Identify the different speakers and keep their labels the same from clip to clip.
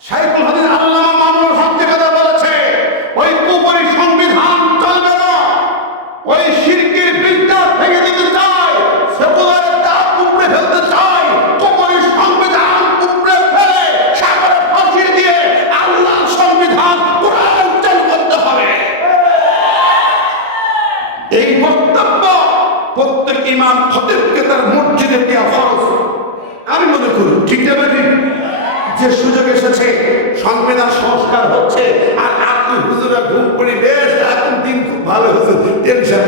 Speaker 1: শাইখুল হাদিস সংবিধান সংস্কার হচ্ছে, আর আপনি হুজুরা ঘুম করি বেশ, এখন দিন খুব ভালো হচ্ছে টেনশন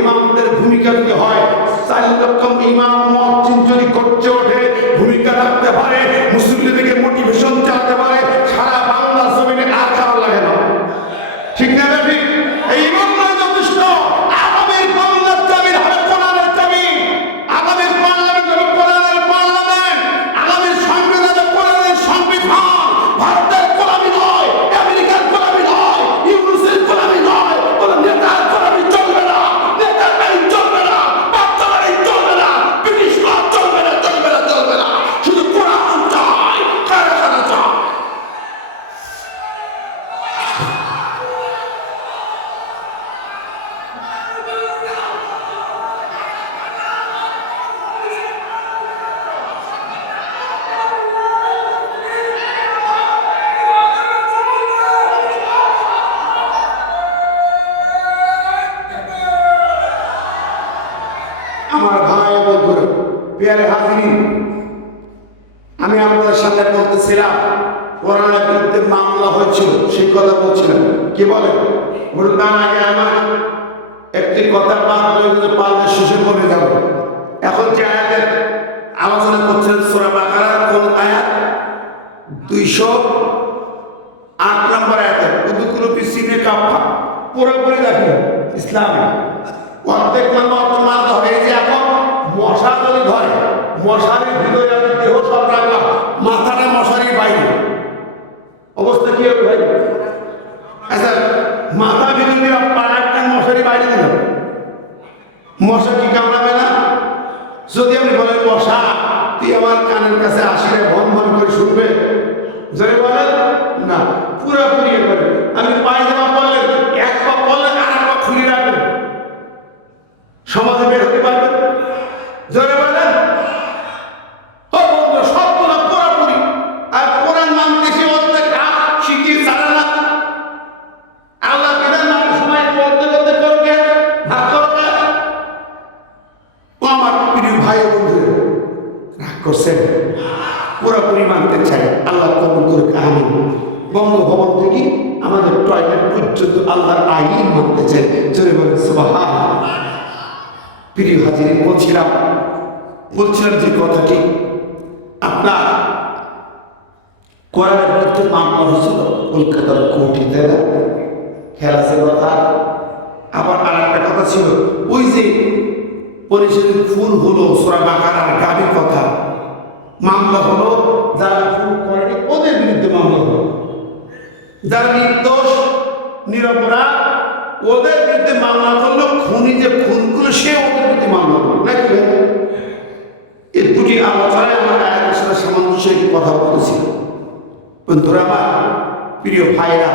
Speaker 1: ইমামদের ভূমিকা যদি হয়, চার লক্ষ ইমাম মসজিদ যদি করতে ওঠে, ভূমিকা রাখতে পারে মুসলিমদেরকে মোটিভেশন চালাতে পুরোপুরি দেখো ইসলামে অর্ধেক অর্ধ মানতে হবে যে এখন। মশা যদি ধরে, মশারির ভিতরে আমি দেহ সব রাখলাম, মাথাটা মশারির বাইরে। অবস্থা কি হবে ভাই? আচ্ছা মাথা ভিতরে একটা মশারি বাইরে দিলাম। মশা কি কামড়াবে না? যদি আপনি বলেন, মশা, তুই আমার কানের কাছে আসলে ভন ভন করে শুনবে? যদি পুরোপুরি মানতে চাই। আল্লাহ কবুল করে আমি বঙ্গভবন থেকে আমাদের টয়লেট পর্যন্ত আল্লাহর আইন মানতে চাই। সুবহান প্রিয় হাজির বলছিলাম বলছিলাম যে কথাটি, আপনার করার বিরুদ্ধে মামলা হয়েছিল কলকাতার কোর্টিতে খেলা ছিল কথা? আবার আর একটা কথা ছিল, ওই যে পরিষদের ফুল হলো সোরা বাকারার গাভীর কথা। মামলা হলো, যারা ফুল করেনি, ওদের বিরুদ্ধে মামলা হলো। যারা নির্দোষ, নিরপরাধ, ওদের বিরুদ্ধে মামলা করল, খুনি যে খুন করল, সে ওদের বিরুদ্ধে মামলা করল, নাকি? এই দুটি আলোচনায় আমার আয়াতের সামঞ্জস্য একটি কথা বলতেছিল বন্ধুরা আমার প্রিয় ভাইরা,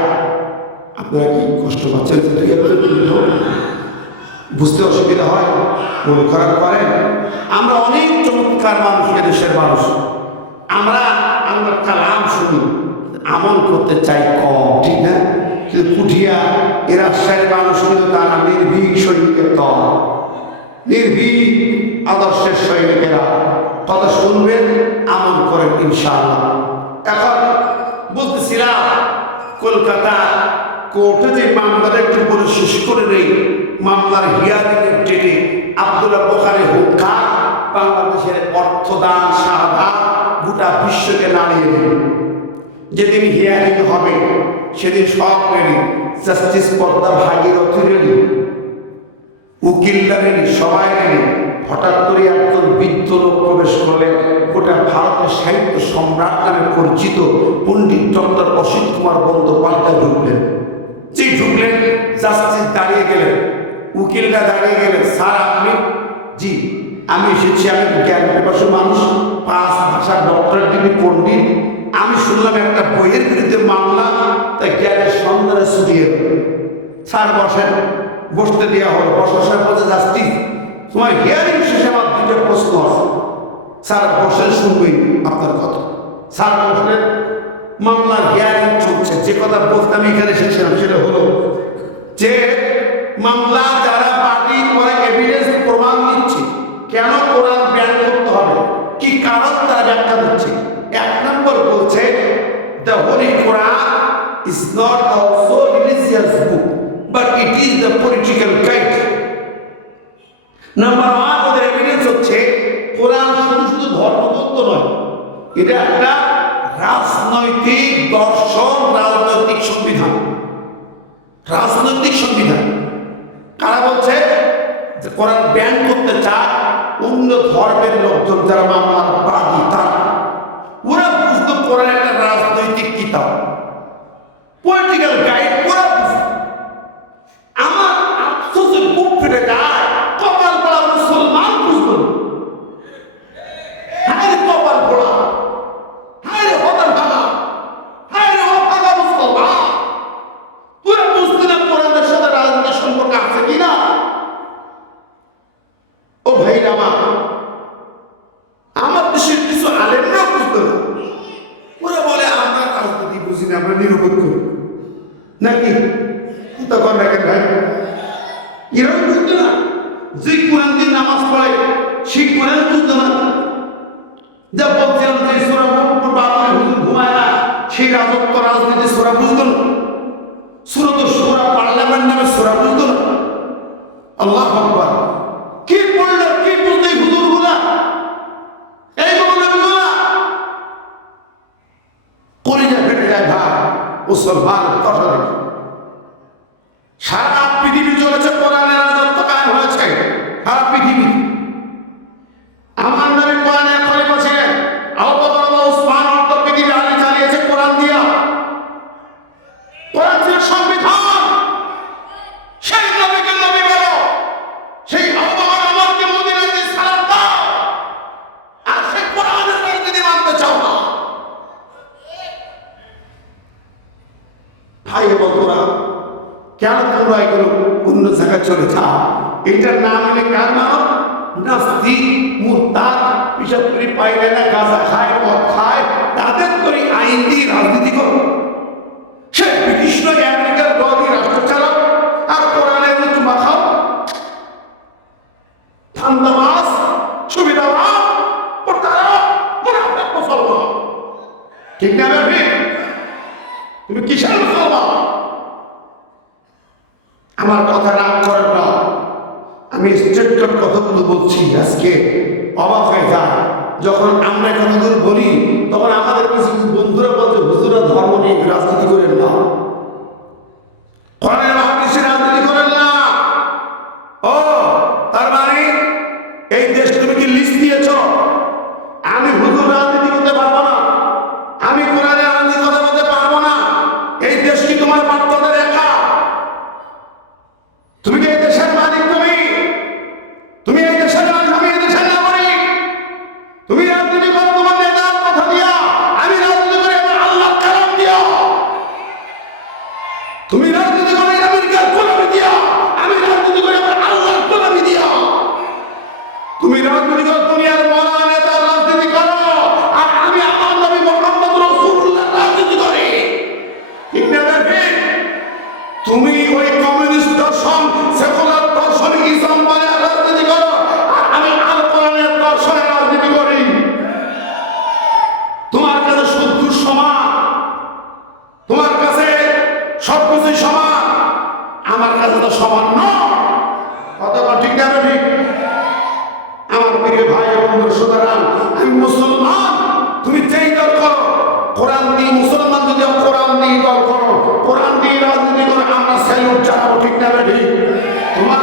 Speaker 1: আপনারা কি কষ্ট পাচ্ছেন? বুঝতে অসুবিধা হয়, মন খারাপ করেন। আমরা অনেক চমৎকার মানুষ, এদেশের মানুষ। আমরা আমরা কালাম শুনি, আমল করতে চাই কম, ঠিক না? কিন্তু পুঠিয়া এ রাজশাহীর মানুষ কিন্তু তারা নির্ভীক শরীরকে তম নির্ভীক আদর্শের সৈনিকেরা। কথা শুনবেন, আমল করেন ইনশাআল্লাহ। এখন বলতেছিলাম, কলকাতা কোর্টে যে মামলাটা একটু বলে শেষ করে নেই মামলার হিয়ারিংয়ের ডেটে আব্দুল্লাহ বোখারে হুক্কা বাংলাদেশের অর্থদান সাহায্য গোটা বিশ্বকে নাড়িয়ে দেবে যেদিন হিয়ারিং হবে, সেদিন সব ready justice Padma Bhagirathi ready. উকিলরা সবাই রেডি। হঠাৎ করে একজন বৃদ্ধ লোক প্রবেশ করলেন গোটা ভারতের সাহিত্য সম্রাট নামে পরিচিত পণ্ডিত ডক্টর অসিত কুমার বন্দ্যোপাধ্যায় ঢুকলেন। যে ঢুকলেন, জাস্টিস দাঁড়িয়ে গেলেন। উকিলরা দাঁড়িয়ে গেলেন স্যার, আপনি জি, আমি এসেছি, আমি জ্ঞান পিপাসু মানুষ, পাঁচ ভাষার ডক্টরেট ডিগ্রি পণ্ডিত, আমি শুনলাম একটা বইয়ের বিরুদ্ধে মামলা, তাই জ্ঞানের সন্ধানে ছুটিয়ে স্যার, বসেন, বসতে দেওয়া হলো, বসার সময় বলছে জাস্টিস তোমার হিয়ারিং শেষে আমার দুটো প্রশ্ন আছে। স্যার বসেন শুনবেন আপনার কথা। স্যার বসলেন মামলার হিয়ারিং চলছে, যে কথা বলতে আমি এখানে এসেছিলাম, সেটা হলো যে মামলা যারা পার্টি করে এভিডেন্স প্রমাণ দিচ্ছে, কেন কোরআন ব্যান করতে হবে? কি কারণ তারা ব্যাখ্যা দিচ্ছে? এক নম্বর বলছে the holy Quran is not also religious book but it is the political guide number one ওদের এভিডেন্স হচ্ছে, কোরআন শুধু শুধু ধর্মতত্ত্ব নয়, এটা একটা রাজনৈতিক দর্শন ধর্মের লোকজন যারা মামলার বাদী তারা ওরা বুঝতো কোরআন একটা রাজনৈতিক কিতাব। আমরা নিরপেক্ষ নাকি তখন রাখেন ভাই এরকম বুঝতো না যে কোরআন দিয়ে নামাজ পড়ে সেই কোরআন বুঝতো না যা বলছিলাম যে সোরা বাবা হুজুর ঘুমায় না সেই রাজত্ব রাজনীতি সোরা বুঝতো না সুরত সোরা পার্লামেন্ট নামে সোরা বুঝতো না আল্লাহ আকবার কি পড়ল কি বুঝতে হুজুরগুলা এই মৌলবীগুলা কলিজা ফেটে যায় ভাই মুসলমান কথা দেখি সারা পৃথিবী চলেছে কোরআনের রাজত্ব কায়েম হয়েছে সারা পৃথিবী আমার নবী কোরআনের খলিফা ছিলেন আবু বকর ও উসমান অর্থ পৃথিবী আলী চালিয়েছে কোরআন দিয়া কোরআন ছিল সংবিধান সেই নবীকে নবী বলো সেই আবু বকর ওমরকে মদিনাতে সালাম দাও আর সেই কোরআনের রাজনীতি মানতে চাও না ভাই বন্ধুরা তোমরা এগুলো অন্য জায়গায় চলে যাও। এটার নাম এলে কার নাম নাস্তি মুরতাদ পিসাব করে পাইলে না গাঁজা খায়, মদ খায়, তাদের করে আইন দিয়ে রাজনীতি করো। সে ব্রিটিশ নয়, আমেরিকার দিয়ে রাষ্ট্র চালাও, আর চুমা খাও সুবিধাবাস প্রতারক, মুনাফেক মুসলমান। ঠিক না তুমি কিসের মুসলমান? আমার কথা রাগ করেন না। আমি স্ট্রেট কথাগুলো বলছি, আজকে অবাক হয়ে যায়। যখন আমরা কথাগুলো বলি, তখন আমাদের কিছু বন্ধুরা বলছে, হুজুরা ধর্ম নিয়ে রাজনীতি করেন না। মুসলমান, তুমি যেই দল করো, কোরআন দিয়ে মুসলমান যদি কোরআন দিয়ে দল করো, কোরআন দিয়ে রাজনীতি করে আমরা স্যালুট জানাব, ঠিক না বেঠি? তোমার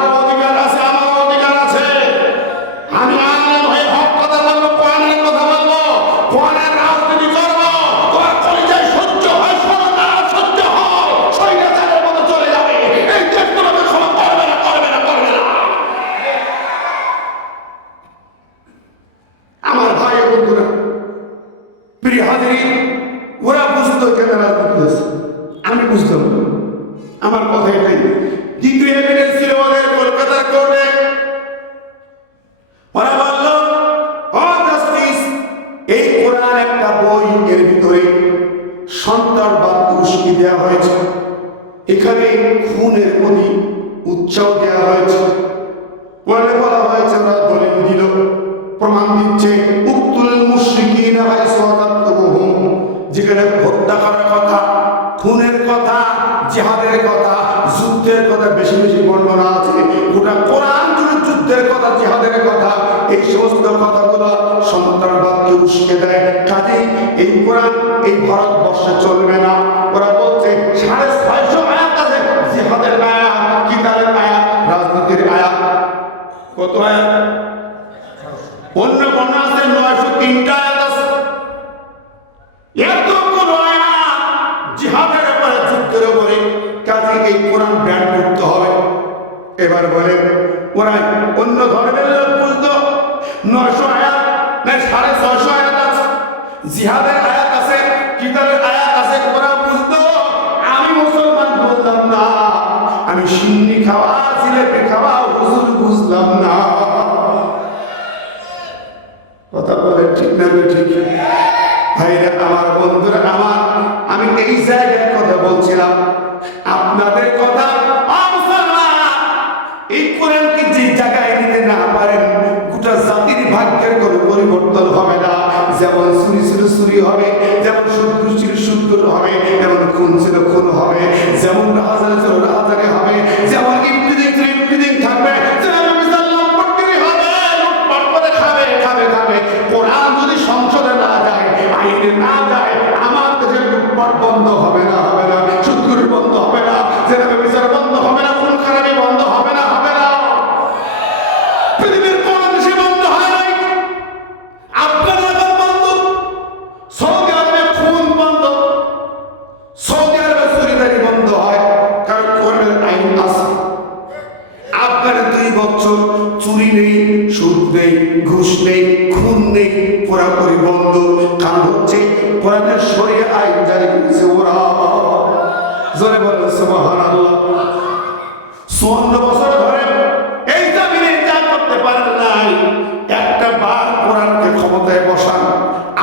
Speaker 1: সন্ত্রাসবাদ উস্কি দেওয়া হয়েছে? এখানে খুনের প্রতি উৎসাহ দেওয়া হয়েছে। পরে বলা হয়েছে ওরা দলিল দিল, প্রমাণ দিচ্ছে, উক্তুল যেখানে হত্যা করার কথা, খুনের কথা, জিহাদের কথা, যুদ্ধের কথা, বেশি বেশি বর্ণনা আছে। গোটা কোরআন জুড়ে যুদ্ধের কথা, জিহাদের কথা, এই সমস্ত কথাগুলো সন্ত্রাসবাদকে উস্কে দেয়। কাজেই এই কোরআন, এই ভারতবর্ষে চলবে না। ওরা বলছে, সাড়ে ছয়শো আয়াত আছে, জিহাদের আয়াত আয়াত, রাজনীতির আয়াত। কত আয়াত? অন্য আছে? নয়শো তিনটা আয়াত আছে। এত কোন আয়াত জিহাদের যুদ্ধের উপরে, কাজে এই কোরআন ব্যান করতে হবে। এবার বলে ওরা অন্য ধর্মের লোক বুঝতো নয়শো আয়াত সাড়ে ছয়শো আয়াত আছে? জিহাদের আয়াত আছে আয়াত সিন্নি খাওয়া, জিলেপি খাওয়া, হুজুর বুঝলাম না। কথা বলে ঠিক না ঠিক? ভাইরা, আমার বন্ধুরা, আমার, আমি এই জায়গার কথা বলছিলাম। আপনাদের কথা যে জায়গায় না পারেন, গোটা জাতির হবে না। যেমন যেমন শুদ্ধ ছিল শুদ্ধ হবে যেমন খুন ছিল খুন হবে। যেমন রাহাজারে ছিল রাহাজারে হবে যেমন সুদ নেই, ঘুষ নেই, খুন নেই, পুরাপুরি বন্ধ। কারণ হচ্ছে কোরআনের সরিয়ে আইন জারি করেছে ওরা। জোরে আল্লাহ বছর ধরে এই করতে পারেন নাই, একটা বার কোরআনকে ক্ষমতায় বসান।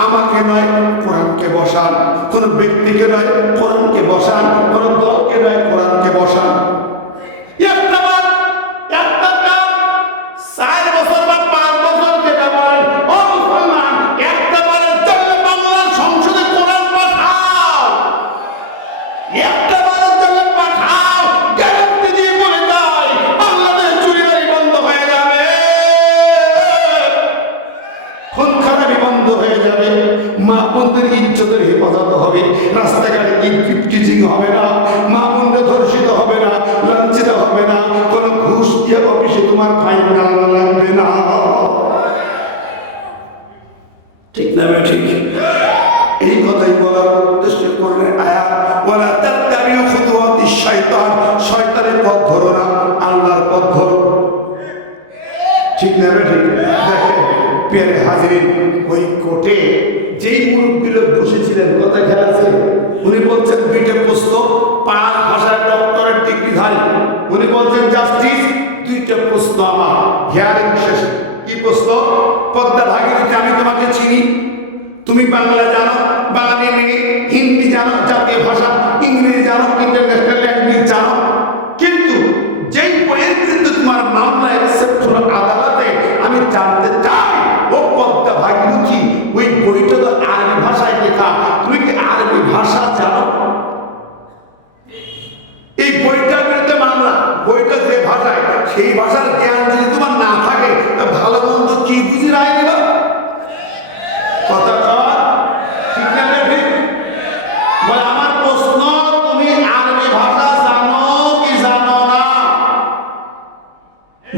Speaker 1: আমাকে নয়, কোরআনকে বসান। কোন ব্যক্তিকে নয়, কোরআনকে বসান। কোন দলকে নয়, কোরআনকে বসান। মা বোনদের ইজ্জতের হেফাজত হবে, রাস্তাঘাটে কিচিং হবে না মা ধর্ষিত হবে না, লাঞ্ছিত হবে না, কোনো ঘুষ দিয়ে অফিসে তোমার ফাইন লাগবে না। ঠিক না ঠিক। আমার হিয়ারিং শেষ কি প্রশ্ন? পদ্মা ভাগীরথী, আমি তোমাকে চিনি। তুমি বাংলা জানো, বাঙালি মেয়ে, হিন্দি জানো।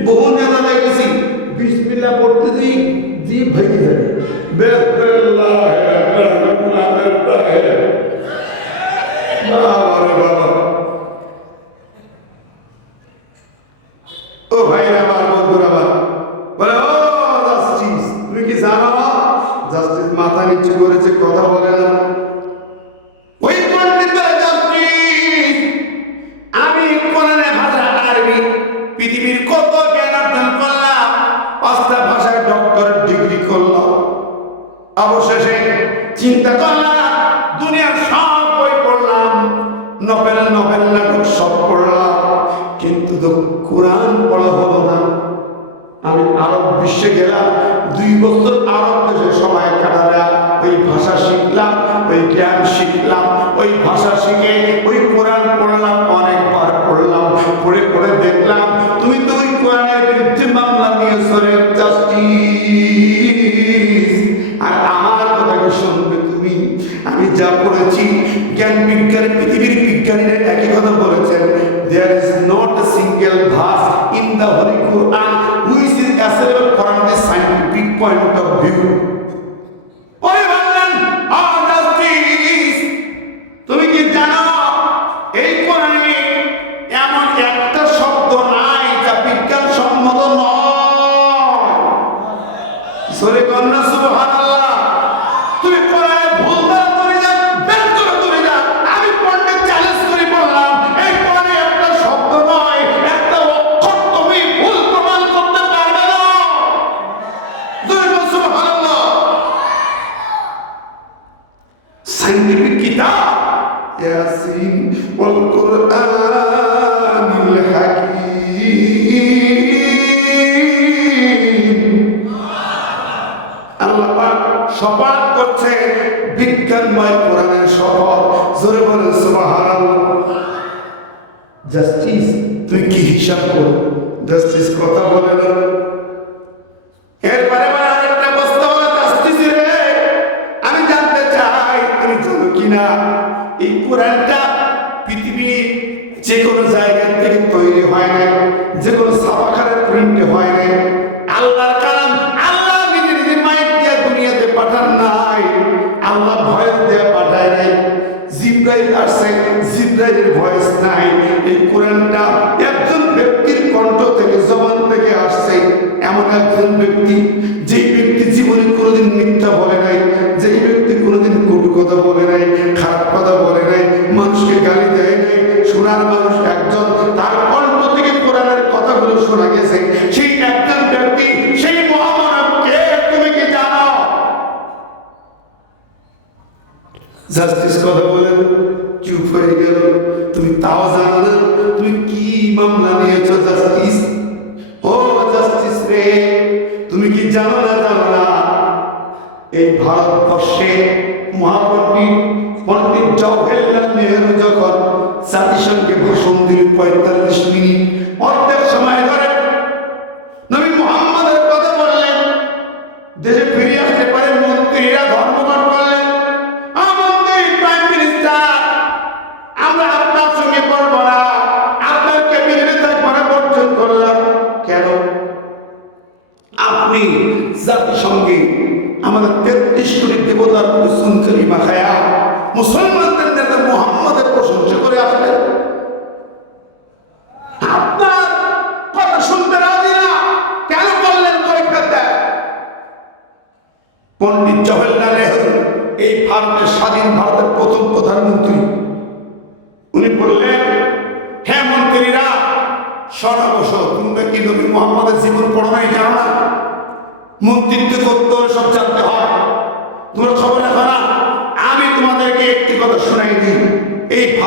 Speaker 1: বহু নেতা
Speaker 2: দেখেছি। বিসমিল্লা পড়তেছি জি ভেঙে যাবে
Speaker 1: কোরআন পড়া হলো না। আমি আরব বিশ্বে গেলাম, দুই বছর আরব দেশে সময় কাটালাম, ওই ভাষা শিখলাম, ওই জ্ঞান শিখলাম, ওই ভাষা শিখে ওই কোরআন পড়লাম, অনেকবার পড়লাম, পড়ে পড়ে দেখলাম, তুমি তো ওই কোরআনের বিরুদ্ধে মামলা নিয়ে সরে যাচ্ছি জাস্টিস? তুই কি হিসাব কর? জাস্টিস কথা বলে না। মানুষ একজন, তার কণ্ঠ থেকে কোরআনের কথাগুলো শোনা গেছে। সেই একজন ব্যক্তি, সেই মহামানবকে তুমি কি জানো? জাস্টিস কথা দেবতার রসুন করিমা খায়া। মুসলমান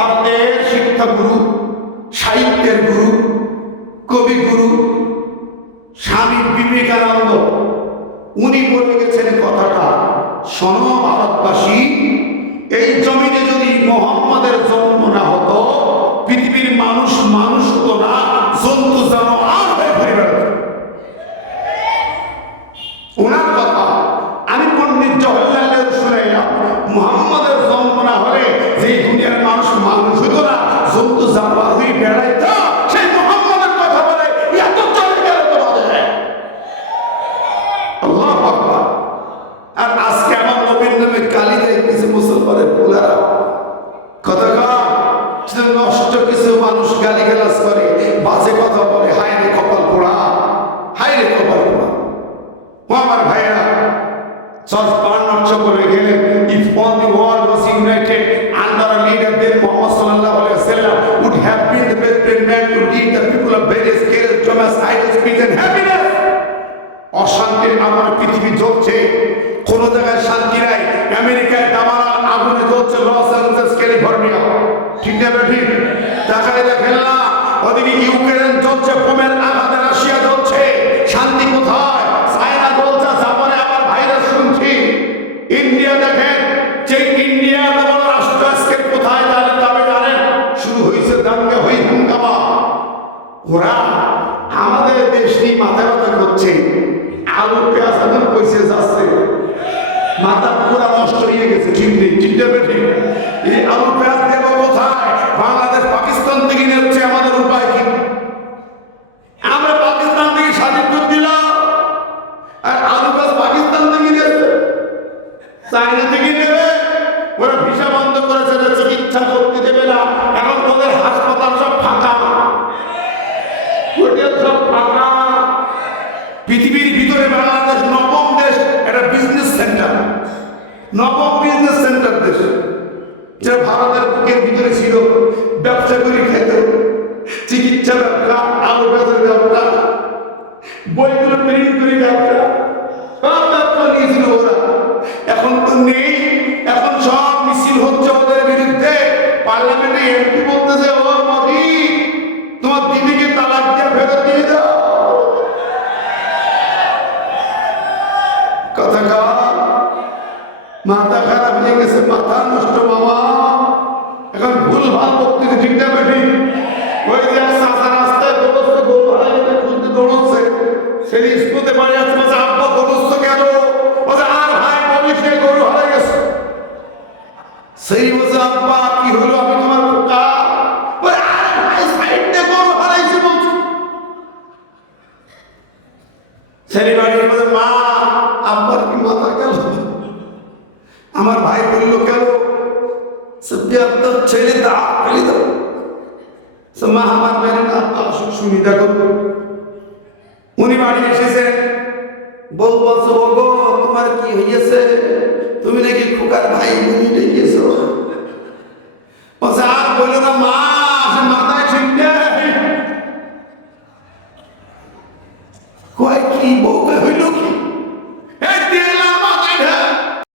Speaker 1: ভারতের কথা নষ্ট কিছু মানুষ গালি গালাজ করে, বাজে কথা বলে, হায় রে কপাল পোড়া, হায় রে কপাল পোড়া। ও আমার ভাইয়েরা চার্লস বার্নার্ড চক্রে গেলেন if the world was united under a leader then Muhammad সাল্লাল্লাহু would have been the best plain man to lead the people of অশান্তির আমার পৃথিবী জ্বলছে, কোন জায়গায় শান্তি নাই, আমেরিকায় দাবাল আগুনে জ্বলছে, লস ঠিক না ঠিক? তাকায় দেখেন না ওদিকে ইউক্রেন চলছে বোমের আঘাতে রাশিয়া যে ভারতের বুকের ভিতরে ছিল ব্যবসা করে সেই বলছে আব্বা কি হলো? আমি তোমার বলছো। ছেলে বাড়ি বলে, মা, আব্বার কি মাথা গেল? আমার ভাই বলল, কেন? সত্যি ছেড়ে দাও ফেলে দাও মা আমার মেরে না আসুক শুনি দেখো উনি বাড়ি এসেছেন। বউ বলছো, ওগো, তোমার কি হয়েছে তুমি নাকি খোকার ভাই বলি ডেকেছো আর বলো না মা